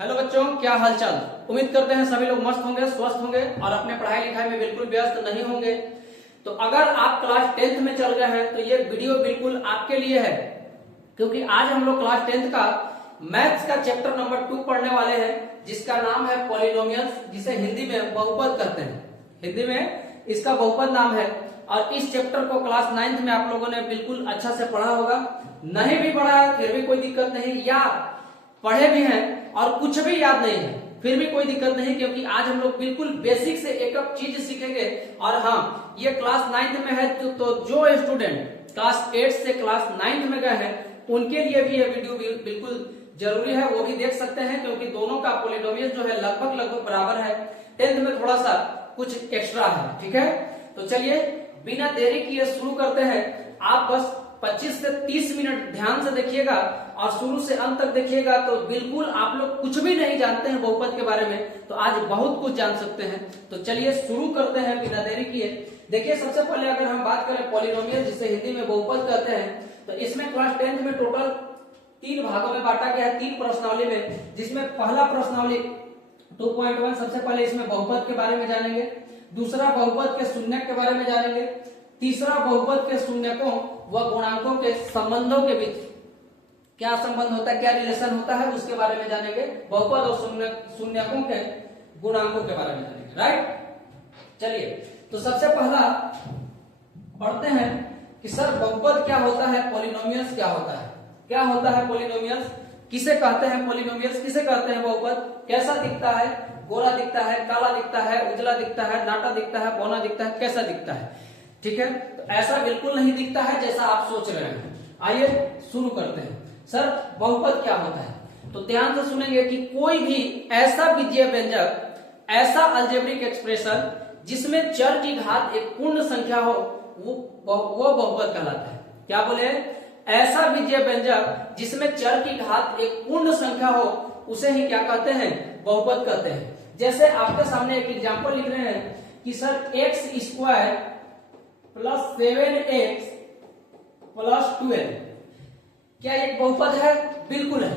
Hello बच्चों, क्या हालचाल। उम्मीद करते हैं सभी लोग मस्त होंगे, स्वस्थ होंगे और अपने पढ़ाई लिखाई में बिल्कुल व्यस्त नहीं होंगे। तो अगर आप क्लास 10th में चल गए हैं तो ये वीडियो बिल्कुल आपके लिए है, क्योंकि आज हम लोग क्लास 10th का मैथ्स का चैप्टर नंबर 2 पढ़ने वाले हैं, जिसका नाम है पॉलिनोमियल्स, जिसे हिंदी में बहुपद कहते हैं। हिंदी में इसका बहुपद नाम है। और इस चैप्टर को क्लास 9th में आप लोगों ने बिल्कुल अच्छा से पढ़ा होगा। नहीं भी पढ़ा है फिर भी कोई दिक्कत नहीं, या पढ़े भी हैं और कुछ भी याद नहीं है फिर भी कोई दिक्कत नहीं, क्योंकि आज हम लोग बिल्कुल बेसिक से एक एक चीज सीखेंगे। और हाँ, ये क्लास 9th में है तो जो स्टूडेंट क्लास 8 से क्लास 9th में गए हैं उनके लिए भी ये वीडियो बिल्कुल जरूरी है, वो भी देख सकते हैं, क्योंकि दोनों का पॉलिनोमियल जो है लगभग बराबर है। 10th में थोड़ा सा कुछ एक्स्ट्रा है, ठीक है। तो चलिए बिना देरी किए शुरू करते हैं। आप बस 25 से 30 मिनट ध्यान से देखिएगा और शुरू से अंत तक देखिएगा, तो बिल्कुल आप लोग कुछ भी नहीं जानते हैं बहुपद के बारे में तो आज बहुत कुछ जान सकते हैं। तो चलिए शुरू करते हैं बिना देरी किए। देखिए, सबसे पहले अगर हम बात करें पॉलिनोमियल, जिसे हिंदी में बहुपद कहते हैं, तो इसमें क्लास 10th में टोटल 3 भागों में बांटा गया है, 3 प्रश्नावली में, जिसमें पहला प्रश्नावली 2.1 सबसे पहले इसमें बहुपद के बारे में जानेंगे, दूसरा बहुपद के शून्यक के बारे में जानेंगे, तीसरा बहुपद के शून्यकों व गुणांकों के संबंधों के बीच क्या संबंध होता है, क्या रिलेशन होता है, उसके बारे में जानेंगे। बहुपद और शून्यकों के गुणांकों के बारे में जानेंगे, राइट। चलिए, तो सबसे पहला पढ़ते हैं कि सर बहुपद क्या होता है, पॉलिनोमियल्स क्या होता है। क्या होता है पॉलिनोमियल्स, किसे कहते हैं पॉलिनोमियल्स, किसे कहते हैं बहुपद, कैसा दिखता है, गोरा दिखता है, काला दिखता है, उजला दिखता है, नाटा दिखता है, बौना दिखता है, कैसा दिखता है, ठीक है। तो ऐसा बिल्कुल नहीं दिखता है जैसा आप सोच रहे हैं। आइए शुरू करते हैं। सर बहुपद क्या होता है, तो ध्यान से सुनेंगे कि कोई भी ऐसा बीजीय व्यंजक, ऐसा अलजेब्रिक एक्सप्रेशन जिसमें चर की घात एक पूर्ण संख्या हो, वो बहुपद कहलाता है। क्या बोले, ऐसा बीजीय व्यंजक जिसमें चर की घात एक पूर्ण संख्या हो, उसे ही क्या कहते हैं, बहुपद कहते हैं। जैसे आपके सामने एक एग्जांपल लिख रहे हैं कि sir x² plus 7x plus 12 क्या एक बहुपद है, बिल्कुल है,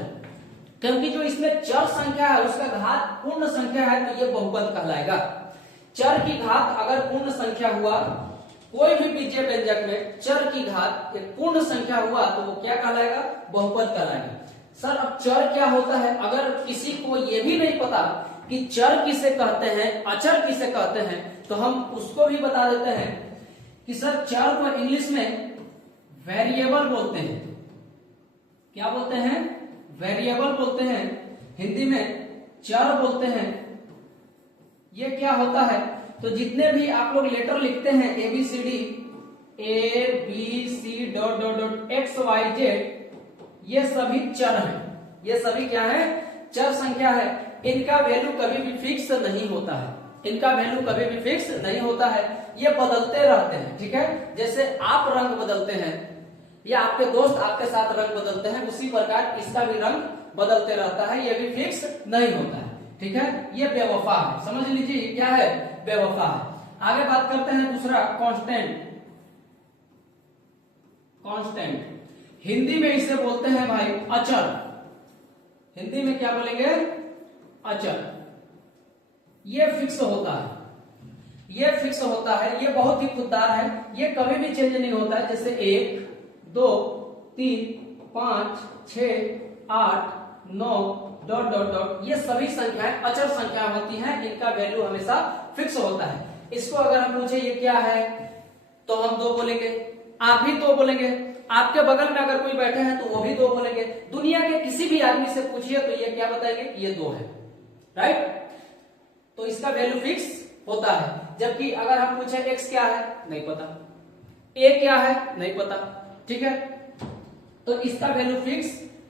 क्योंकि जो इसमें चर संख्या है उसका घात पूर्ण संख्या है, तो ये बहुपद कहलाएगा। चर की घात अगर पूर्ण संख्या हुआ, कोई भी बीजीय व्यंजक में चर की घात एक पूर्ण संख्या हुआ तो वो क्या कहलाएगा, बहुपद कहलाएगा। सर अब चर क्या होता है, अगर किसी को ये भी नहीं पता कि चर किसे कहते हैं, अचर किसे कहते हैं, तो हम उसको भी बता देते हैं कि सर चर को इंग्लिश में वेरिएबल बोलते हैं। क्या बोलते हैं, वेरिएबल बोलते हैं, हिंदी में चर बोलते हैं। ये क्या होता है, तो जितने भी आप लोग लेटर लिखते हैं ABCD, ABC dot dot dot XYZ, ये सभी चर हैं। ये सभी क्या है, चर संख्या है। इनका वैल्यू कभी भी फिक्स नहीं होता है, इनका वैल्यू कभी भी फिक्स नहीं होता है, ये बदलते रहते हैं, ठीक है। जैसे आप रंग बदलते हैं या आपके दोस्त आपके साथ रंग बदलते हैं, उसी प्रकार इसका भी रंग बदलते रहता है, ये भी फिक्स नहीं होता है, ठीक है। ये बेवफा है, समझ लीजिए क्या है, बेवफा है। आगे बात करते हैं दूसरा, कांस्टेंट। कांस्टेंट हिंदी में इसे बोलते हैं भाई अचर। हिंदी में क्या बोलेंगे, अचर। ये फिक्स होता है, ये फिक्स होता है, ये बहुत ही खुददार है, ये कभी भी चेंज नहीं होता है। जैसे 1 2 3 5 6 8 9 डॉट डॉट डॉट, ये सभी संख्याएं अचर संख्या होती हैं, इनका वैल्यू हमेशा फिक्स होता है। इसको अगर हम पूछे ये क्या है, तो हम 2 बोलेंगे, आप भी 2 बोलेंगे, आपके बगल में अगर कोई बैठे हैं तो वो भी 2 बोलेंगे। दुनिया के किसी भी आदमी से पूछिए तो ये क्या बताएंगे, ये 2 है, राइट। तो इसका वैल्यू फिक्स होता है। जबकि अगर हम पूछे x क्या है, नहीं पता, a क्या है, नहीं पता, ठीक है। तो इसका वैल्यू फिक्स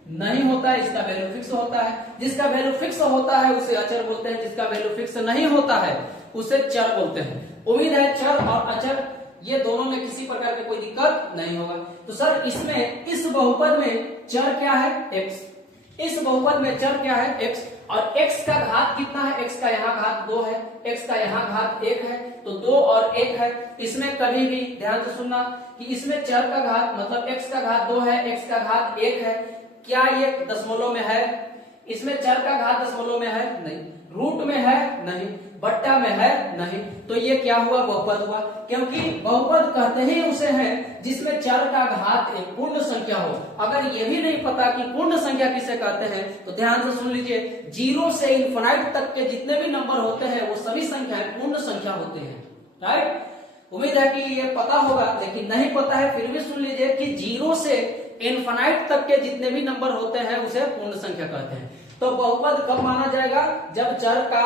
नहीं होता है, इसका वैल्यू फिक्स होता है। जिसका वैल्यू फिक्स होता है उसे अचर बोलते हैं, जिसका वैल्यू फिक्स नहीं होता है उसे चर बोलते हैं। उम्मीद है चर और अचर ये दोनों में किसी प्रकार की कोई दिक्कत नहीं होगा। तो सर इसमें, इस बहुपद में चर क्या है, x। इस बहुपद में चर क्या है, x, और x का घात कितना है, x का यहाँ घात 2 है, x का यहाँ घात 1 है, तो 2 और 1 है। इसमें कभी भी ध्यान से सुनना कि इसमें चर का घात मतलब x का घात 2 है, x का घात 1 है, क्या ये दशमलव में है, इसमें चर का घात दशमलव में है नहीं, रूट में है नहीं, बट्टा में है नहीं, तो ये क्या हुआ, बहुपद हुआ। क्योंकि बहुपद कहते ही उसे हैं जिसमें चर का घात एक पूर्ण संख्या हो। अगर ये भी नहीं पता कि पूर्ण संख्या किसे कहते हैं तो ध्यान से सुन लीजिए, 0 से इनफिनाइट तक के जितने भी नंबर होते हैं वो सभी संख्याएं पूर्ण संख्या होते हैं। राइट, उम्मीद है कि ये पता होगा, लेकिन नहीं पता है फिर भी सुन लीजिए कि 0 से इनफिनाइट तक के जितने भी नंबर होते हैं उसे पूर्ण संख्या कहते हैं। तो बहुपद कब माना जाएगा, जब चर का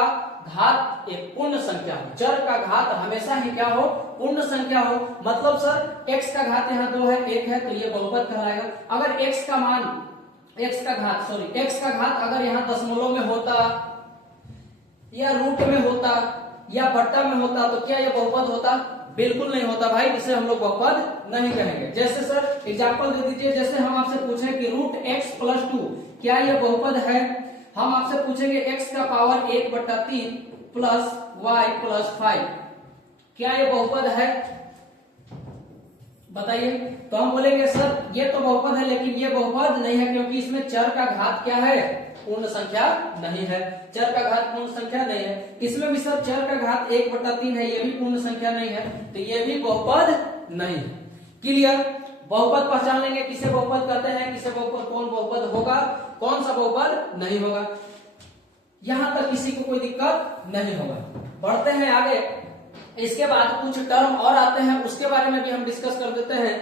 घात एक पूर्ण संख्या हो। चर का घात हमेशा ही क्या हो, पूर्ण संख्या हो। मतलब सर x का घात यहाँ 2 है, 1 है, तो ये बहुपद कहलाएगा। अगर x का घात अगर यहाँ दशमलव में होता या रूट में होता या बट्टा में होता तो क्या ये बहुपद होता, बिल्कुल नहीं होता भाई, इसे हम लोग बहुपद नहीं कहेंगे। जैसे सर एग्जांपल दे दीजिए, जैसे हम आपसे पूछें कि रूट x प्लस 2 क्या ये बहुपद है, हम आपसे पूछेंगे x का पावर 1/3 प्लस y प्लस 5 क्या ये बहुपद है, बताइए। तो हम बोलेंगे सर ये तो बहुपद है लेकिन ये बहुपद नहीं है, क्योंकि इसमें चर का घात क्या है, पूर्ण संख्या नहीं है। चर का घात पूर्ण संख्या नहीं है। इसमें भी सर चर का घात 1/3 है, ये भी पूर्ण संख्या नहीं है, तो ये भी बहुपद नहीं है। क्लियर, बहुपद पहचान लेंगे किसे बहुपद कहते हैं, किसे बहुपद, कौन बहुपद होगा, कौन सा बहुपद नहीं होगा। यहां तक किसी को कोई दिक्कत नहीं होगा। बढ़ते हैं आगे, इसके बाद कुछ टर्म और आते हैं, उसके बारे में भी हम डिस्कस कर देते हैं।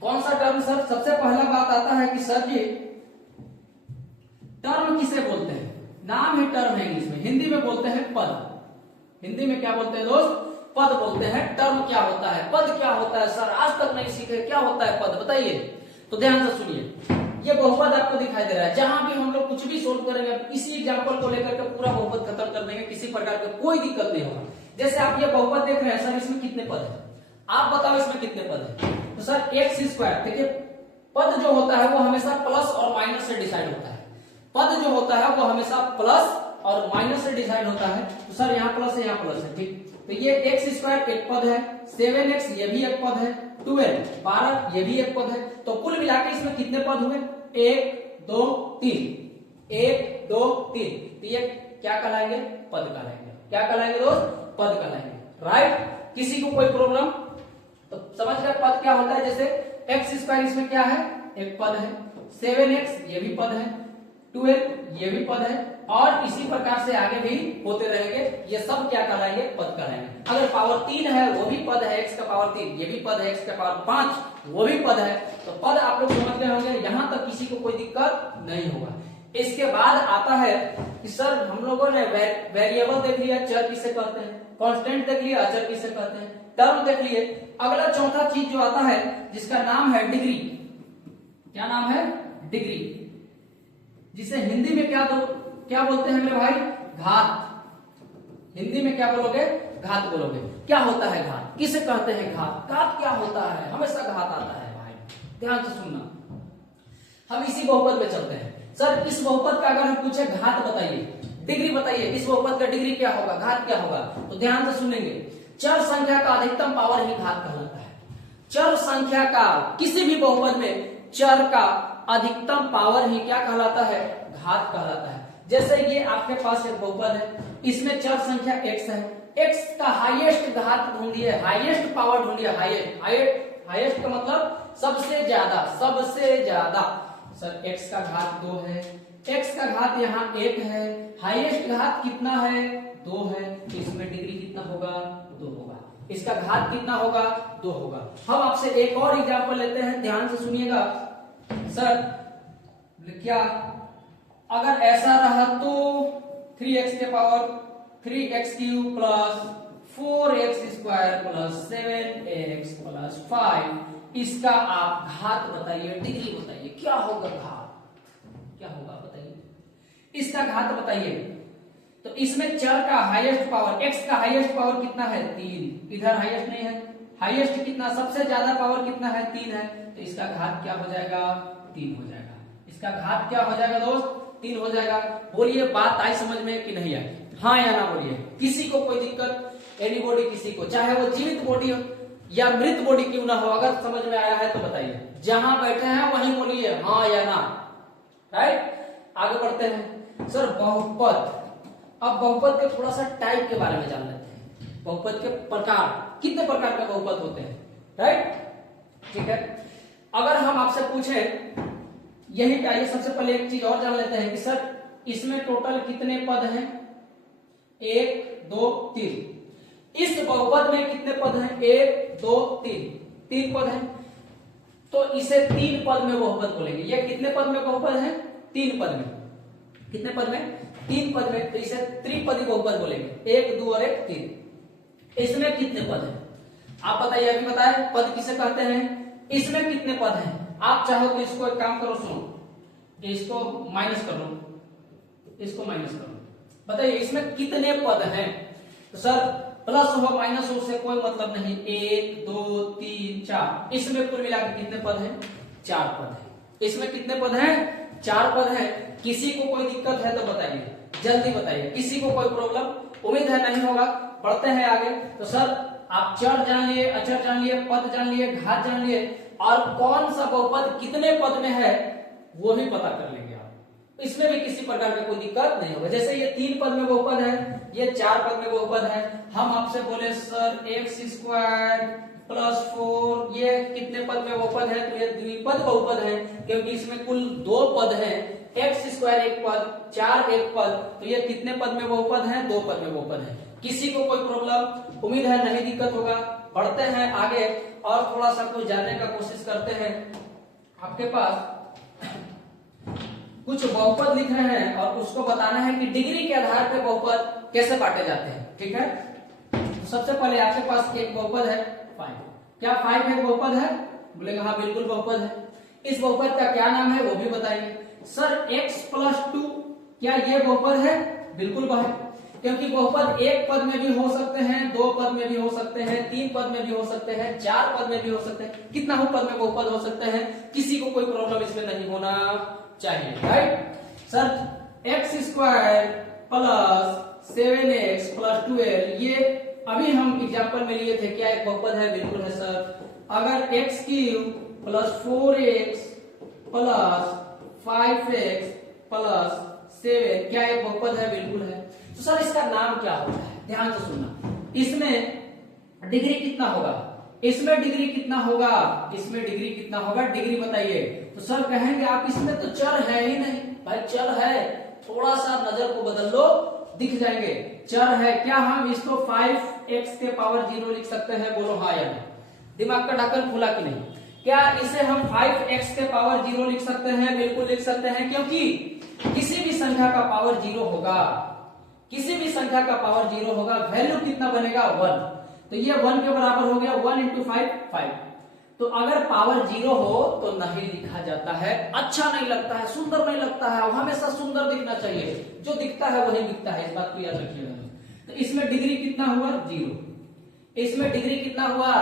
कौन सा टर्म सर, सबसे पहला बात आता है कि सर जी टर्म किसे बोलते हैं, नाम ही टर्म है इंग्लिश में, हिंदी में बोलते हैं पद। हिंदी में क्या बोलते हैं दोस्त, पद बोलते हैं। टर्म क्या होता है, पद क्या होता है सर, आज तक नहीं सीखे, क्या होता है पद, बताइए। तो ध्यान से सुनिए, ये बहुपद आपको दिखाई दे रहा है। जहां भी हम लोग कुछ भी सोल्व करेंगे इसी एग्जांपल को लेकर के पूरा बहुपद खत्म कर देंगे, किसी प्रकार का कोई दिक्कत नहीं होगा। जैसे आप ये बहुपद देख रहे हैं, सर इसमें कितने पद है, आप बताओ इसमें कितने पद है। तो सर x², देखिए पद जो होता है वो हमेशा प्लस और माइनस से डिसाइड होता है। पद जो होता है वो हमेशा प्लस और माइनस से डिसाइड होता है। तो सर यहाँ प्लस है, यहाँ प्लस है, ठीक। तो ये x² एक पद है, 7x ये भी एक पद है, 12 ये भी एक पद है। तो कुल मिला के इसमें कितने पद हुए, 1 2 3, 1 2 3। तो ये क्या कहलाएंगे, पद कहलाएंगे। क्या कहलाएंगे दोस्त, पद कहलाएंगे। राइट, किसी को कोई प्रॉब्लम, तो समझ गए पद क्या होता है। जैसे x² इसमें क्या है, एक पद है, 7x ये भी पद है, 12 ये भी पद है, और इसी प्रकार से आगे भी होते रहेंगे। ये सब क्या कहलाएंगे, पद कहलाएंगे। अगर पावर 3 है वो भी पद है, x का पावर 3 ये भी पद है, x का पावर 5 वो भी पद है। तो पद आप लोग समझ गए होंगे, यहां तक किसी को कोई दिक्कत नहीं होगा। इसके बाद आता है कि सर हम लोगों ने वेरिएबल देख लिया, चर किसे कहते हैं, कांस्टेंट देख लिया, अचर किसे कहते हैं, टर्म देख लिए। अगला चौथा चीज जो आता है जिसका नाम है डिग्री। क्या नाम है, डिग्री, जिसे हिंदी में क्या बोलते हैं मेरे भाई, घात। हिंदी में क्या बोलोगे, घात बोलोगे। क्या होता है घात, किसे कहते हैं घात, घात क्या होता है, हमेशा घात आता है भाई, ध्यान से सुनना। हम इसी बहुपद में चलते हैं। सर इस बहुपद का अगर हम पूछे घात बताइए, डिग्री बताइए, इस बहुपद का डिग्री क्या होगा, घात क्या होगा, तो ध्यान से सुनेंगे। चर संख्या का अधिकतम पावर ही घात कहलाता है। चर संख्या का किसी भी बहुपद में चर का अधिकतम पावर ही क्या कहलाता है, घात कहलाता है। जैसे ये आपके पास एक बहुपद है, इसमें चर संख्या x है, x का हाईएस्ट घात ढूंढिए, हाईएस्ट पावर ढूंढिए। हाईएस्ट का मतलब सबसे ज्यादा, सबसे ज्यादा। सर x का घात 2 है, x का घात यहाँ 1 है, हाईएस्ट घात कितना है, 2 है, तो इसमें डिग्री कितना होगा, 2 होगा। इसका घात कितना होगा, 2 होगा। हम आपसे एक और एग्जांपल लेते हैं, ध्यान से सुनिएगा। सर क्या अगर ऐसा रहा तो 3x के power 3x³ plus 4x² plus 7x plus 5, इसका आप घात बताइए, डिग्री बताइए, क्या होगा घात, क्या होगा बताइए, इसका घात बताइए। तो इसमें चर का हाईएस्ट पावर, x का हाईएस्ट पावर कितना है, 3, इधर हाईएस्ट नहीं है, हाईएस्ट कितना, सबसे ज्यादा पावर कितना है, 3 है, तो इसका घात क्या हो जाएगा, 3 हो जाएगा। इसका घात क्या हो जाएगा दोस्त, 3 हो जाएगा। बोलिए बात आई समझ में कि नहीं आई, हाँ या ना बोलिए। किसी को कोई दिक्कत, एनीबॉडी, किसी को, चाहे वो जीवित बॉडी हो या मृत बॉडी क्यों ना हो, अगर समझ में आया है तो बताइए। जहां बैठे हैं वहीं बोलिए हाँ या ना। राइट, आगे बढ़ते हैं सर बहुपद। अब बहुपद के थोड़ा सा टाइप के बारे में जान लेते हैं। बहुपद के प्रकार, कितने प्रकार के बहुपद होते हैं, राइट? ठीक है, अगर हम आपसे पूछे यही आइए सबसे पहले एक चीज और जान लेते हैं कि सर इसमें टोटल कितने पद हैं? 1 2 3। इस बहुपद में कितने पद हैं? 1 2 3, 3 पद हैं। तो इसे 3 पद में बहुपद बोलेंगे। ये कितने पद में बहुपद है? 3 पद में। कितने पद में? 3 पद में। तो इसे त्रिपदी बहुपद बोलेंगे, 1 2 और 1 3। इसमें कितने पद हैं? आप बताइए, अभी बताए पद किसे कहते हैं? इसमें कितने पद हैं? आप चाहो तो इसको एक काम करो, सुनो, इसको माइनस कर लो, इसको माइनस कर लो, बताइए इसमें कितने पद हैं? तो सर प्लस हो माइनस हो उससे कोई मतलब नहीं, 1 2 3 4। इसमें कुल मिलाकर कितने पद हैं? 4 पद हैं। इसमें कितने पद हैं? 4 पद हैं। किसी को कोई दिक्कत है तो बताइए, जल्दी बताइए, किसी को कोई प्रॉब्लम? उम्मीद है नहीं होगा। पढ़ते हैं आगे। तो सर आप चर जान लिए, अचर जान लिए, पद जान लिए, घात जान लिए, और कौन सा बहुपद कितने पद में है वो भी पता कर लेंगे आप। इसमें भी किसी प्रकार का कोई दिक्कत नहीं होगा। जैसे ये 3 पद में बहुपद है, ये 4 पद में बहुपद है। हम आपसे बोले सर x² प्लस 4 ये कितने पद में बहुपद है? तो ये द्विपद बहुपद है, क्योंकि इसमें कुल 2 पद हैं। x² एक पद, 4 एक पद, तो ये कितने पद में बहुपद है? 2 पद में बहुपद है। किसी को कोई प्रॉब्लम? उम्मीद है नहीं दिक्कत होगा। बढ़ते हैं आगे और थोड़ा सा कुछ जानने का कोशिश करते हैं। आपके पास कुछ बहुपद लिख रहे हैं और उसको बताना है कि डिग्री के आधार पर बहुपद कैसे बांटे जाते हैं, ठीक है? तो सबसे पहले आपके पास एक बहुपद है 5। क्या 5 एक बहुपद है? बोलेंगे हाँ बिल्कुल बहुपद है। इस बहुपद का क्या नाम है वो भी बताइए। सर x+2 क्या ये बहुपद है? बिल्कुल है, क्योंकि बहुपद 1 पद में भी हो सकते हैं, 2 पद में भी हो सकते हैं, 3 पद में भी हो सकते हैं, 4 पद में भी हो सकते हैं। कितना हो पद में बहुपद हो सकते हैं, किसी को कोई प्रॉब्लम इसमें नहीं होना चाहिए, right? Sir x² plus 7x plus 12 ये अभी हम एग्जाम्पल में लिए थे, क्या एक बहुपद है? बिल्कुल है सर। अगर x³ plus 4x plus 5x plus 7 क्या एक बहुपद है? बिल्कुल है। तो सर इसका नाम क्या होता है? ध्यान से सुनना। इसमें डिग्री कितना होगा? इसमें डिग्री कितना होगा? इसमें डिग्री कितना होगा? डिग्री बताइए। तो सर कहेंगे आप इसमें तो चर है ही नहीं। भाई चर है, थोड़ा सा नजर को बदल लो दिख जाएंगे। चर है, क्या हम इसको 5x के पावर 0 लिख सकते हैं? बोलो हाँ या नहीं। दिमाग का ढक्कन खुला कि नहीं? क्या इसे हम 5x के पावर 0 लिख सकते हैं? बिल्कुल लिख सकते हैं, क्योंकि किसी भी संख्या का पावर 0 होगा, किसी भी संख्या का पावर 0 होगा, वैल्यू कितना बनेगा? 1। तो ये 1 के बराबर हो गया, 1 × 5 5। तो अगर पावर 0 हो तो नहीं लिखा जाता है, अच्छा नहीं लगता है, सुंदर नहीं लगता है। हमेशा सुंदर दिखना चाहिए, जो दिखता है वही दिखता है, इस बात को याद रखिएगा। तो इसमें डिग्री कितना हुआ? 0। इसमें डिग्री कितना हुआ?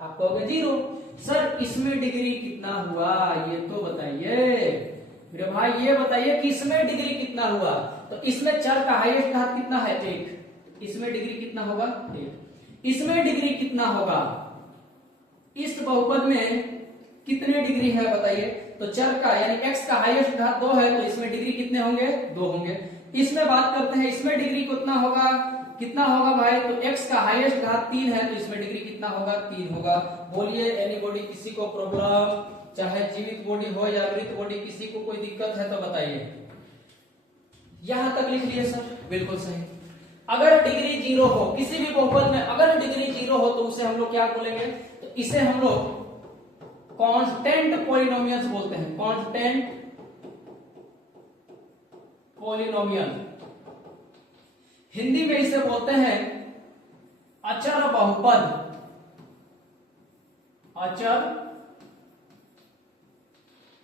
आप कहोगे 0। सर इसमें डिग्री कितना हुआ ये तो बताइए मेरे भाई, ये बताइए कि इसमें डिग्री कितना हुआ। तो इसमें चर का हाईएस्ट घात कितना है? 1। इसमें डिग्री कितना होगा? 1। इसमें डिग्री कितना होगा? इस बहुपद में कितने डिग्री है बताइए? तो चर का यानी x का हाईएस्ट घात 2 है, तो इसमें डिग्री कितने होंगे? 2 होंगे। इसमें बात करते हैं, इसमें डिग्री कितना होगा? कितना होगा भाई? तो x का हाईएस्ट घात 3 है, तो इसमें डिग्री कितना होगा? 3 होगा। बोलिए एनीबॉडी, किसी को प्रॉब्लम? चाहे जीवित बॉडी हो या मृत बॉडी, किसी को कोई दिक्कत है तो बताइए। यहां तक लिख लिए सर? बिल्कुल सही। अगर डिग्री 0 हो किसी भी बहुपद में, अगर डिग्री 0 हो तो उसे हम लोग क्या बोलेंगे? तो इसे हम लोग कांस्टेंट पॉलिनोमियल्स बोलते हैं। कांस्टेंट पॉलिनोमियल, हिंदी में इसे बोलते हैं अचर बहुपद। अचर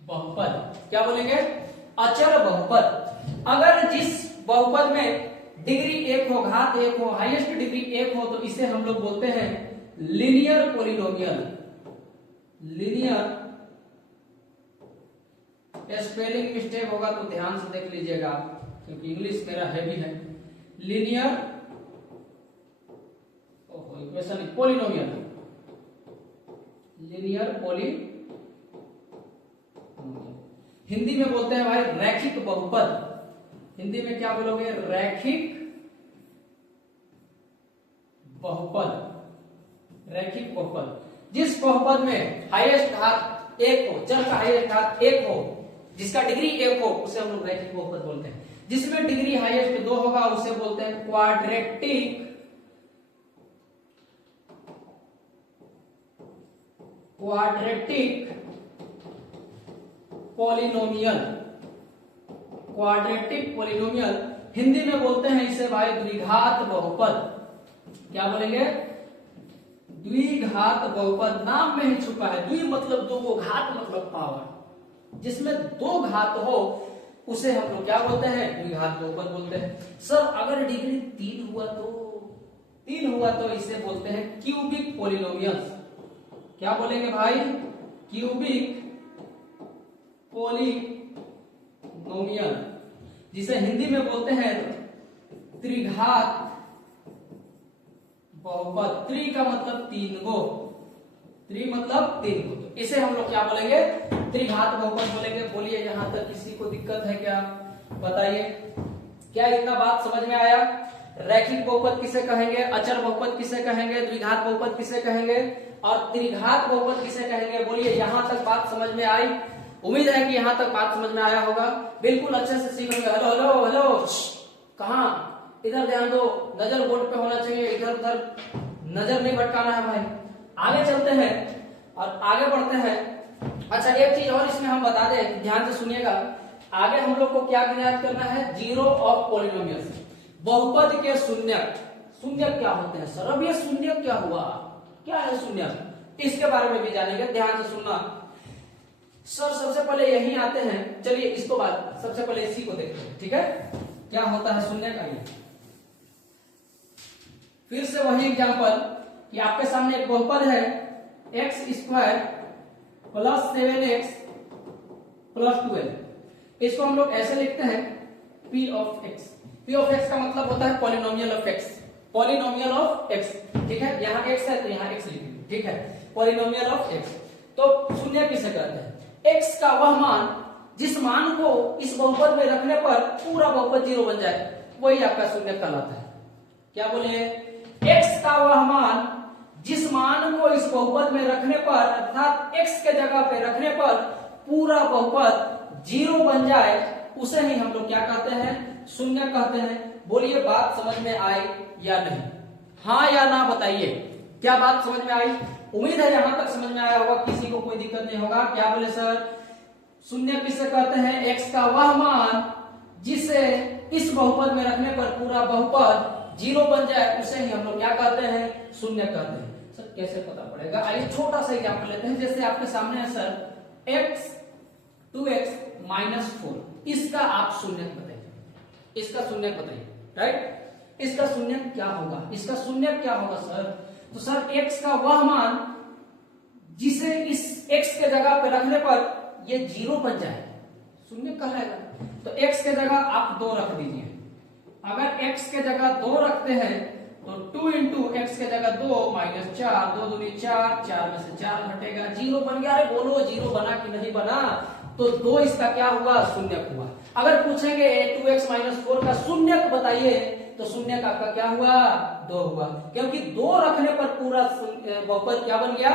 बहुपद क्या बोलेंगे? अचर बहुपद। अगर जिस बहुपद में डिग्री 1 हो, घात 1 हो, हाईएस्ट डिग्री 1 हो, तो इसे हम लोग बोलते हैं linear polynomial. Linear, spelling mistake होगा तो ध्यान से देख लीजिएगा, क्योंकि इंग्लिश मेरा हैवी है। Linear equation polynomial, linear polynomial. Hindi में बोलते हैं भाई रैखिक बहुपद। हिंदी में क्या बोलोगे? रैखिक बहुपद। रैखिक बहुपद जिस बहुपद में हाईएस्ट घात एक हो, चर का हाईएस्ट घात एक हो, जिसका डिग्री एक हो, उसे हम लोग रैखिक बहुपद बोलते हैं। जिसमें डिग्री हाईएस्ट 2 होगा उसे बोलते हैं quadratic polynomial. Quadratic polynomial Hindi में बोलते हैं इसे भाई द्विघात बहुपद। क्या बोलेंगे? द्विघात बहुपद। नाम में ही छुपा है, द्वि मतलब दो, घात मतलब पावर। जिसमें 2 घात हो उसे हम लोग क्या बोलते हैं? द्विघात बहुपद बोलते हैं। सर अगर डिग्री 3 हुआ तो इसे बोलते हैं क्यूबिक पॉलिनोमियल। क्या बोलेंगे भाई? क्यूबिक पॉलिनोमियल, जिसे हिंदी में बोलते हैं त्रिघात बहुपद। त्रि का मतलब 3 गो, त्रि मतलब 3 गो, तो इसे हम लोग क्या बोलेंगे? त्रिघात बहुपद बोलेंगे। बोलिए यहां तक किसी को दिक्कत है क्या? बताइए, क्या इतना बात समझ में आया? रैखिक बहुपद किसे कहेंगे, अचर बहुपद किसे कहेंगे, द्विघात बहुपद किसे कहेंगे और त्रिघात बहुपद किसे कहेंगे? बोलिए यहां तक बात समझ में आई? उम्मीद है कि यहां तक बात समझ में आया होगा। बिल्कुल अच्छे से सीखेंगे। हेलो हेलो हेलो, कहां? इधर ध्यान दो, नजर बोर्ड पे होना चाहिए, इधर उधर नजर नहीं भटकाना है भाई। आगे चलते हैं और आगे बढ़ते हैं। अच्छा एक चीज और इसमें हम बता दें, ध्यान से सुनिएगा। आगे हम लोग को क्या ज्ञात करना है? जीरो ऑफ पॉलिनोमियल्स, बहुपद के शून्यक। शून्यक क्या होते हैं सर? अब ये शून्यक क्या हुआ? क्या है शून्यक? इसके बारे में भी जानेंगे, ध्यान से सुनना। सर सबसे पहले यही आते हैं, चलिए इसको बात सबसे पहले इसी को देखते हैं, ठीक है? क्या होता है शून्यक? आइए फिर से वही एग्जांपल कि आपके सामने एक बहुपद है x² प्लस 7x प्लस 12। इसको हम लोग ऐसे लिखते हैं p of x। p of x का मतलब होता है polynomial of x। Polynomial of x, ठीक है? यहाँ x है तो यहाँ x लिखेंगे, ठीक है? Polynomial of x। तो शून्य किसे कहते हैं? x का वह मान जिस मान को इस बहुपद में रखने पर पूरा बहुपद 0 बन जाए, वही आपका शून्य कहलाता है। क्या बोले? x का वह मान जिस मान को इस बहुपद में रखने पर, अर्थात x के जगह पे रखने पर पूरा बहुपद 0 बन जाए, उसे ही हम लोग क्या कहते हैं? शून्य कहते हैं। बोलिए बात समझ में आई या नहीं? हाँ या ना बताइए। क्या बात समझ में आई? उम्मीद है यहां तक समझ में आया होगा, किसी को कोई दिक्कत नहीं होगा। क्या बोले सर? शून्य किसे कहते हैं? x का वह मान जिसे इस बहुपद में रखने पर पूरा बहुपद 0 बन जाए, उसे ही हम लोग क्या कहते हैं? शून्य कहते हैं। सर कैसे पता पड़ेगा? आइए छोटा सा एग्जांपल लेते हैं। जैसे आपके सामने है सर x 2x माइनस 4, इसका आप शून्य बताइए। इसका शून्य बताइए, राइट? इसका शून्य क्या होगा? इसका शून्य क्या होगा सर? तो सर x का वह मान जिसे इस x के जगह पे रखने पर ये 0 बन जाए, शून्य कहलाएगा। तो x के जगह आप 2 रख दीजिए। अगर x के जगह 2 रखते हैं तो 2 इंटू एक्स के जगह 2 माइनस 4, 2 दूनी 4, 4 में से 4 घटेगा, 0 बन गया। अरे बोलो 0 बना कि नहीं बना? तो 2 इसका क्या हुआ? शून्य हुआ। अगर पूछेंगे 2x माइनस 4 का शून्य बताइए, तो शून्य का आपका क्या हुआ? 2 हुआ, क्योंकि 2 रखने पर पूरा बहुपद क्या बन गया?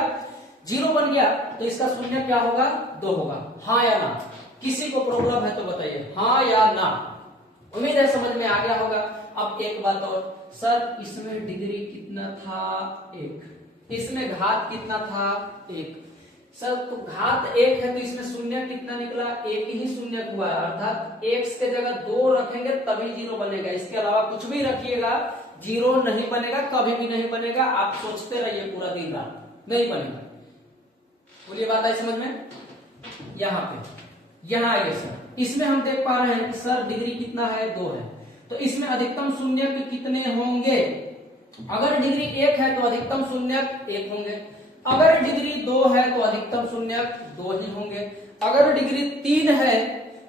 0 बन गया। तो इसका शून्य क्या होगा? 2 होगा। हाँ या ना? किसी को प्रॉब्लम है तो बताइए, हाँ या ना? उम्मीद है समझ में आ गया होगा। अब एक बात और, सर इसमें डिग्री कितना था? 1। इसमें घात कितना था? 1। सर तो घात 1 है तो इसमें शून्य कितना निकला? 1 ही शून्य हुआ, अर्थात x के जगह 2 रखेंगे तभी 0 बनेगा। इसके अलावा कुछ भी रखिएगा 0 नहीं बनेगा, कभी भी नहीं बनेगा। आप सोचते रहिए पूरा दिन रात, नहीं बनेगा। बोलिए बात आई समझ में? यहाँ पे यहाँ आइए सर, इसमें हम देख पा रहे हैं कि सर डिग्री कितना है? 2 है। तो इसमें अधिकतम शून्य कितने होंगे? अगर डिग्री 1 है तो अधिकतम शून्य 1 होंगे। अगर डिग्री 2 है तो अधिकतम शून्य 2 ही होंगे। अगर डिग्री 3 है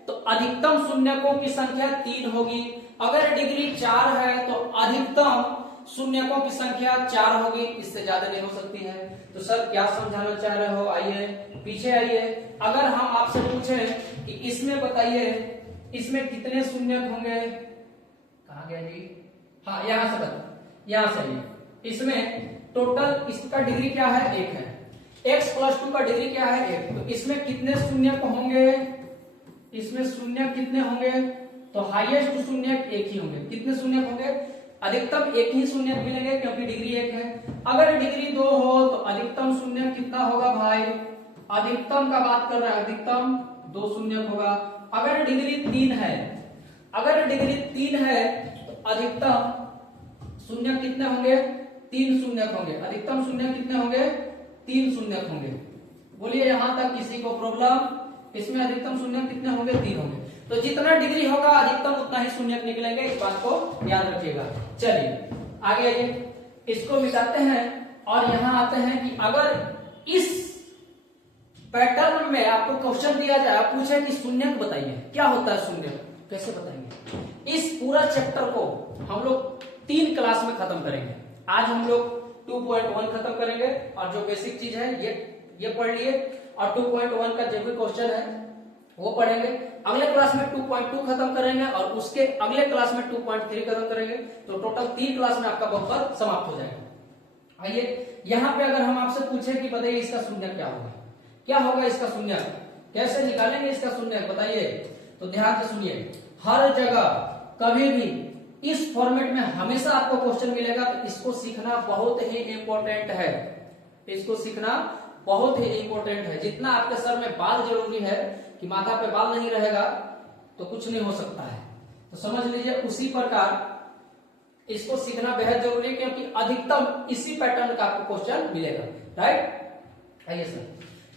तो अधिकतम शून्यकों की संख्या 3 होगी। अगर डिग्री 4 है तो अधिकतम शून्यकों की संख्या 4 होगी, इससे ज्यादा नहीं हो सकती है। तो सर क्या समझाना चाह रहे हो? आइए पीछे आइए। अगर हम आपसे पूछें कि इसमें बताइए इसमें कितने शून्यक होंगे, कहा गया जी, हाँ यहां से यहां से इसमें टोटल इसका डिग्री क्या है, 1 है, x प्लस 2 का डिग्री क्या है, 1, तो इसमें कितने शून्यक होंगे, इसमें शून्यक कितने होंगे, तो हाईएस्ट शून्यक 1 ही होंगे, कितने शून्यक होंगे, अधिकतम 1 ही शून्यक मिलेंगे क्योंकि डिग्री 1 है। अगर डिग्री 2 हो तो अधिकतम शून्यक कितना होगा भाई, अधिकतम का बात कर रहा है, अधिकतम 2 शून्यक होगा। अगर डिग्री 3 है, अगर डिग्री 3 है तो अधिकतम शून्यक कितने होंगे, 3 शून्यक होंगे, अधिकतम शून्यक कितने होंगे, 3 शून्यक होंगे। बोलिए यहां तक किसी को प्रॉब्लम, इसमें अधिकतम शून्यक कितने होंगे, 3 होंगे। तो जितना डिग्री होगा अधिकतम उतना ही शून्यक निकलेंगे, इस बात को याद रखिएगा। चलिए आगे आइए, इसको मिटाते हैं और यहां आते हैं कि अगर इस पैटर्न में आपको क्वेश्चन दिया जाए, पूछे कि शून्यक बताइए क्या होता है शून्यक, कैसे बताएंगे। इस पूरा चैप्टर को हम लोग 3 क्लास में खत्म करेंगे। आज हम लोग 2.1 खत्म करेंगे और जो बेसिक चीज है ये पढ़ लिए, और 2.1 का जो भी क्वेश्चन है वो पढ़ेंगे। अगले क्लास में 2.2 खत्म करेंगे और उसके अगले क्लास में 2.3 खत्म करेंगे। तो टोटल 3 क्लास में आपका पेपर समाप्त हो जाएगा। आइए यहाँ पे अगर हम आपसे पूछे कि बताइए इसका शून्यक क्या होगा, क्या होगा इसका शून्यक, कैसे निकालेंगे इसका शून्यक बताइए, तो ध्यान से सुनिए। हर जगह कभी भी इस फॉर्मेट में हमेशा आपको क्वेश्चन मिलेगा, तो इसको सीखना बहुत ही इंपॉर्टेंट है, इसको सीखना बहुत ही इंपॉर्टेंट है। जितना आपके सर में बाल जरूरी है कि माथा पे बाल नहीं रहेगा तो कुछ नहीं हो सकता है, तो समझ लीजिए उसी प्रकार इसको सीखना बेहद जरूरी है, क्योंकि अधिकतम इसी पैटर्न का आपको क्वेश्चन मिलेगा, राइट। आइए सर,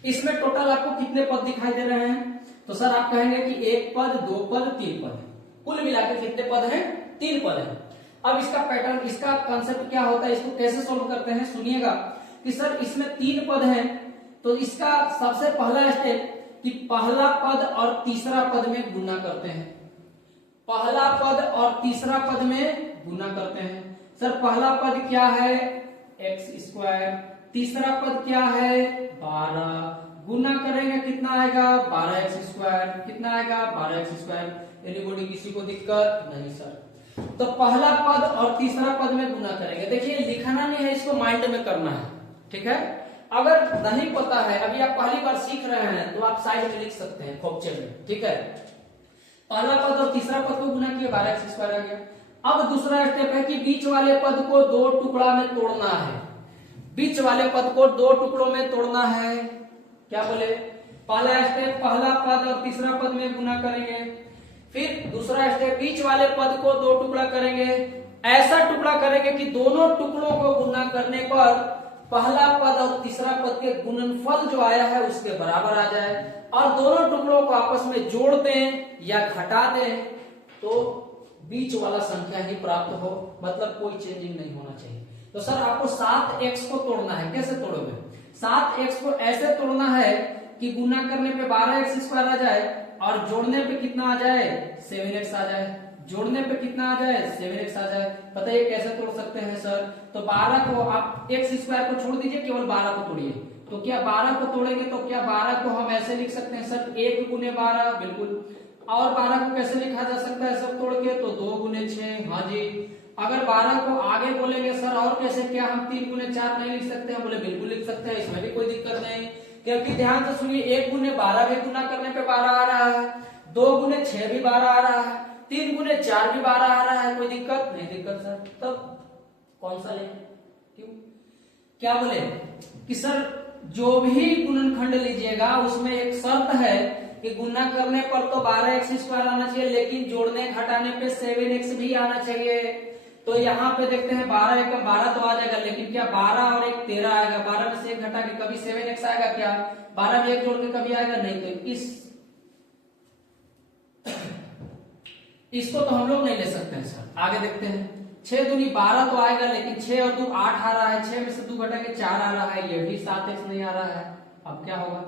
इसमें टोटल आपको कितने पद दिखाई दे रहे हैं, तो सर आप कहेंगे कि 1 पद 2 पद 3 पद, कुल मिलाकर कितने पद हैं, 3 पद हैं। अब इसका पैटर्न, इसका कंसेप्ट क्या होता है, इसको कैसे सोल्व करते हैं सुनिएगा कि सर इसमें 3 पद हैं, तो इसका सबसे पहला स्टेप कि पहला पद और तीसरा पद में गुना करते हैं, पहला पद और तीसरा पद में गुना करते हैं। सर पहला पद क्या है, x², तीसरा पद क्या है 12, गुना करेंगे कितना आएगा 12x², कितना आएगा 12x²। एनीबॉडी, किसी को दिक्कत नहीं सर। तो पहला पद और तीसरा पद में गुना करेंगे। देखिए लिखना नहीं है, इसको माइंड में करना है, ठीक है। अगर नहीं पता है, अभी आप पहली बार सीख रहे हैं, तो आप साइड में लिख सकते हैं खोपचे में, ठीक है। पहला पद और तीसरा पद को गुना किया 12x² आ गया। अब दूसरा स्टेप है कि बीच वाले पद को 2 टुकड़ा में तोड़ना है, बीच वाले पद को 2 टुकड़ों में तोड़ना है। क्या बोले, पहला स्टेप पहला पद और तीसरा पद में गुना करेंगे, फिर दूसरा स्टेप बीच वाले पद को 2 टुकड़ा करेंगे, ऐसा टुकड़ा करेंगे कि दोनों टुकड़ों को गुना करने पर पहला पद और तीसरा पद के गुणनफल जो आया है उसके बराबर आ जाए, और दोनों टुकड़ों को आपस में जोड़ दें या घटा दें तो बीच वाला संख्या ही प्राप्त हो, मतलब कोई चेंजिंग नहीं होना चाहिए। तो सर आपको 7x को तोड़ना है, कैसे तोड़ोगे, 7x को ऐसे तोड़ना है कि गुना करने पे 12x² आ जाए और जोड़ने पे कितना आ जाए 7x आ जाए, जोड़ने पे कितना आ जाए 7x आ जाए। पता है कैसे तोड़ सकते हैं सर, तो 12 को आप x² को छोड़ दीजिए, केवल 12 को तोड़िए। तो क्या 12 को तोड़ेंगे तो क्या 12 को हम ऐसे लिख सकते हैं सर 1 गुने 12, बिल्कुल। और 12 को कैसे लिखा जा सकता है सब तोड़ के, तो 2 गुने 6, हाँ जी। अगर 12 को आगे बोलेंगे सर और कैसे, क्या हम 3 गुने 4 नहीं लिख सकते हैं, बोले बिल्कुल लिख सकते हैं, इसमें भी कोई दिक्कत नहीं। क्योंकि ध्यान से सुनिए, 1 गुने 12 भी गुना करने पे 12 आ रहा है, 2 गुने 6 भी 12 आ रहा है, 3 गुने 4 भी 12 आ रहा है, कोई दिक्कत नहीं, दिक्कत सर। तब कौन सा लें, क्यों, क्या बोले कि सर जो भी गुणनखंड लीजिएगा उसमें एक शर्त है कि गुना करने पर तो 12x² आना चाहिए, लेकिन जोड़ने घटाने पे 7x भी आना चाहिए। तो यहाँ पे देखते हैं 12 1 12 तो आ जाएगा, लेकिन क्या 12 और 1 13 आएगा, 12 में से 1 घटा के कभी 7x आएगा क्या, 12 में 1 जोड़ के कभी आएगा नहीं। तो इसको तो हम लोग नहीं ले सकते हैं सर। आगे देखते हैं, 6 दूनी 12 तो आएगा, लेकिन 6 और 2 8 आ रहा है, 6 में से 2 घटा के 4 आ रहा है, ये भी 7x नहीं आ रहा है। अब क्या होगा,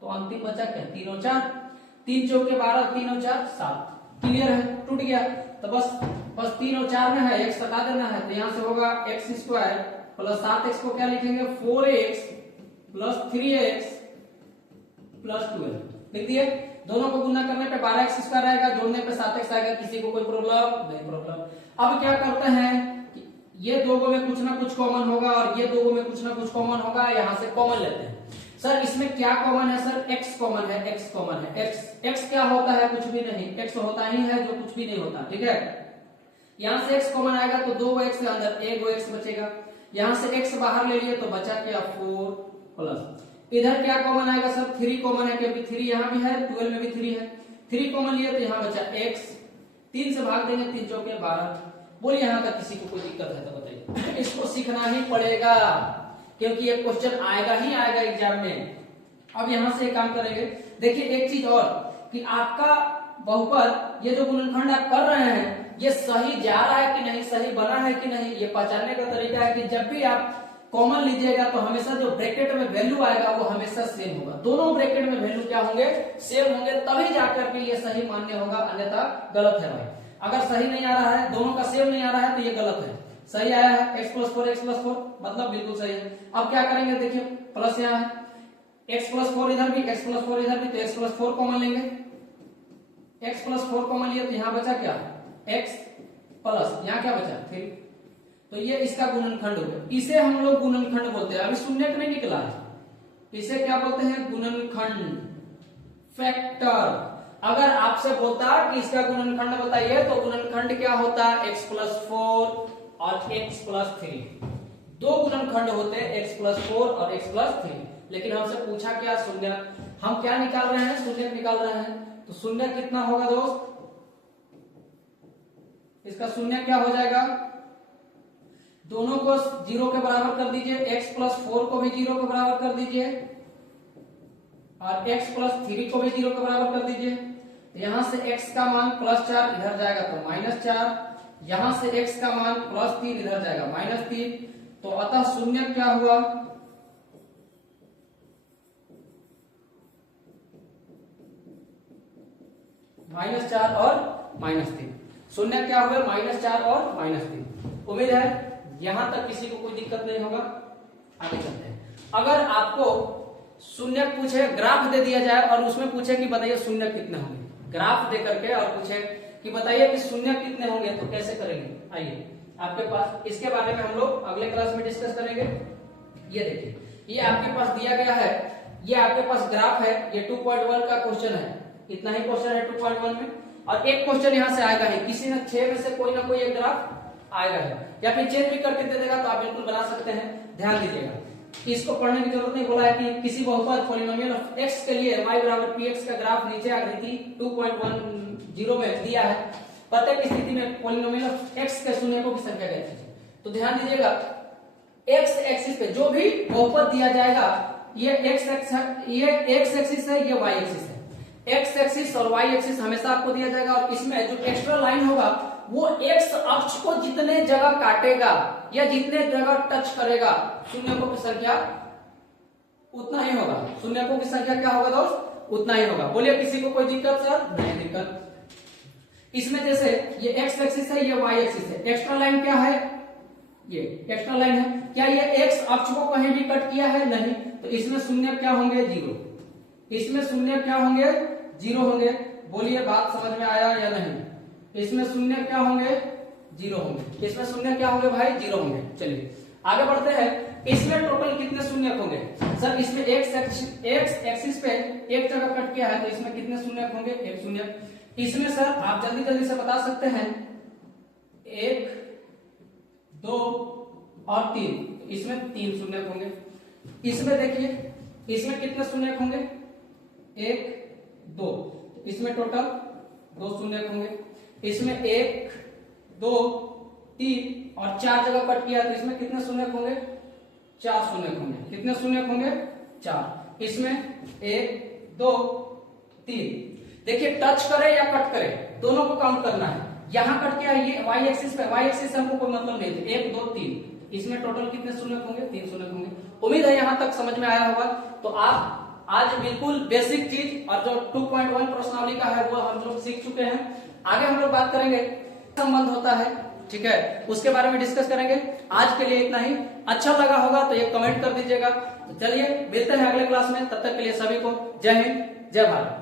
तो अंतिम बचा क्या 3 और 4, 3 चौके 12, 3 और 4 7, क्लियर है, टूट गया। तो बस 3 और 4 में है x हटा देना है, तो यहां से होगा x² प्लस 7x को क्या लिखेंगे 4x प्लस 3x प्लस 12, लिख दिए। दोनों को गुना करने पे 12x² आएगा, जोड़ने पे 7x आएगा। किसी को कोई प्रॉब्लम नहीं? प्रॉब्लम। अब क्या करते हैं, ये दो में कुछ ना कुछ कॉमन होगा और ये दो में कुछ ना कुछ कॉमन होगा, यहाँ से कॉमन लेते हैं। सर इसमें क्या कॉमन है? सर x कॉमन है, x कॉमन है। x क्या होता है? कुछ भी नहीं। x होता ही है जो कुछ भी नहीं होता, ठीक है। यहाँ से x कॉमन आएगा तो 2x के अंदर 1x बचेगा। यहाँ से x बाहर ले लिए तो बचा क्या? 4 प्लस इधर क्या कॉमन आएगा? सर 3 कॉमन है, क्योंकि 3 यहाँ भी है, 12 में भी 3 है। 3 कॉमन लिए तो यहाँ बचा x, 3 से भाग देंगे, 3 चौके 12। बोलिए यहाँ तक किसी को कोई दिक्कत है तो बताइए। इसको सीखना ही पड़ेगा क्योंकि ये क्वेश्चन आएगा ही आएगा एग्जाम में। अब यहाँ से काम करेंगे। देखिए एक चीज और कि आपका बहुपद ये जो गुणनखंड आप कर रहे हैं ये सही जा रहा है कि नहीं, सही बना है कि नहीं, ये पहचानने का तरीका है कि जब भी आप कॉमन लीजिएगा तो हमेशा जो ब्रैकेट में वैल्यू आएगा वो हमेशा सेम होगा। दोनों ब्रैकेट में वैल्यू क्या होंगे? सेम होंगे, तभी जाकर के ये सही मान्य होगा, अन्यथा गलत है भाई। अगर सही नहीं आ रहा है, दोनों का सेम नहीं आ रहा है तो ये गलत है। सही आया है x + 4 मतलब बिल्कुल सही है। अब क्या करेंगे? देखिए प्लस यहाँ है, x + 4 इधर भी, x + 4 इधर भी, तो x + 4 कॉमन लेंगे। x + 4 कॉमन लिए तो यहाँ बचा क्या? x प्लस यहाँ क्या बचा? 3। तो ये इसका गुणनखंड हो गया। इसे हम लोग गुणनखंड बोलते हैं। अभी शून्य नहीं निकला है, इसे क्या बोलते हैं? गुणनखंड, फैक्टर। अगर आपसे बोलता कि इसका गुणनखंड बताइए तो गुणनखंड क्या होता है? x + 4 और x + 3। दो गुणनखंड होते हैं, x + 4 और x + 3। लेकिन हमसे पूछा क्या? शून्य। हम क्या निकाल रहे हैं? शून्य निकाल रहे हैं। तो शून्य कितना होगा दोस्त? इसका शून्य क्या हो जाएगा? दोनों को 0 के बराबर कर दीजिए, x + 4 को भी 0 के बराबर कर दीजिए और x + 3 को भी 0 के बराबर कर दीजिए। तो यहां से x का मान +4 इधर जाएगा तो -4, यहां से x का मान +3 इधर जाएगा -3। तो अतः शून्य क्या हुआ? -4 और -3। शून्य क्या हुए? -4 और -3। उम्मीद है यहां तक किसी को कोई दिक्कत नहीं होगा। आगे चलते हैं। अगर आपको शून्य पूछे, ग्राफ दे दिया जाए और उसमें पूछे कि बताइए शून्य कितने होंगे, ग्राफ दे करके और पूछे कि बताइए कि शून्य कितने होंगे, तो कैसे करेंगे? आइए आपके पास इसके बारे में हम लोग अगले क्लास में डिस्कस करेंगे। ये देखिए, ये आपके पास दिया गया है, ये आपके पास ग्राफ है, ये 2.1 का क्वेश्चन है। इतना ही क्वेश्चन है 2.1 में, और एक क्वेश्चन यहाँ से आएगा ही, किसी न 6 में से कोई ना कोई एक ग्राफ आएगा है, या फिर चेंज भी करके दे देगा तो आप बिल्कुल बना सकते हैं। ध्यान दीजिएगा, इसको पढ़ने की जरूरत नहीं। बोला है कि किसी बहुपद पॉलिनोमियल ऑफ x के लिए y = px का ग्राफ नीचे आकृति 2.10 में दिया है। प्रत्येक स्थिति में पॉलिनोमियल ऑफ x के शून्यकों की संख्या ज्ञात कीजिए। तो ध्यान दीजिएगा, x एक्सिस पे जो भी बहुपद दिया जाएगा, ये x एक्सिस है, ये y एक्सिस है। x एक्सिस और y एक्सिस हमेशा आपको दिया जाएगा, और इसमें जो एक्स्ट्रा लाइन होगा वो x अक्ष को जितने जगह काटेगा या जितने जगह टच करेगा, शून्यकों की संख्या उतना ही होगा। शून्यकों की संख्या क्या होगा दोस्त? उतना ही होगा। बोलिए किसी को कोई दिक्कत? सर नहीं दिक्कत। इसमें जैसे ये x एक्सिस है, ये y एक्सिस है, एक्स्ट्रा लाइन क्या है? ये एक्स्ट्रा लाइन है। क्या ये x अक्ष को कहीं भी कट किया है? नहीं। तो इसमें शून्य क्या होंगे? 0। इसमें शून्य क्या होंगे? 0 होंगे। बोलिए बात समझ में आया या नहीं? इसमें शून्य क्या होंगे? 0 होंगे। इसमें शून्य क्या होंगे भाई? 0 होंगे। चलिए आगे बढ़ते हैं। इसमें टोटल कितने शून्य होंगे? सर इसमें x एक्सिस पे एक जगह कट किया है, तो इसमें कितने शून्य होंगे? 1 शून्य। इसमें सर आप जल्दी जल्दी से बता सकते हैं, 1, 2 और 3, इसमें 3 शून्य होंगे। इसमें देखिए, इसमें कितने शून्य होंगे? 1, 2, इसमें टोटल 2 शून्य होंगे। इसमें 1, 2, 3 और 4 जगह कट किया, तो इसमें कितने शून्य होंगे? 4 शून्य होंगे। कितने शून्य होंगे? 4। इसमें 1, 2, 3। देखिए टच करे या कट करे, दोनों को काउंट करना है। यहां कट किया, ये y एक्सिस पे, y एक्सिस से हमको कोई मतलब नहीं है। 1, 2, 3, इसमें टोटल कितने शून्य होंगे? 3 शून्य होंगे। उम्मीद है यहां तक समझ में आया होगा। तो आप आज बिल्कुल बेसिक चीज और जो 2.1 प्रश्नावली का है वो हम लोग सीख चुके हैं। आगे हम लोग बात करेंगे संबंध होता है, ठीक है, उसके बारे में डिस्कस करेंगे। आज के लिए इतना ही। अच्छा लगा होगा तो एक कमेंट कर दीजिएगा। तो चलिए मिलते हैं अगले क्लास में, तब तक के लिए सभी को जय हिंद, जय भारत।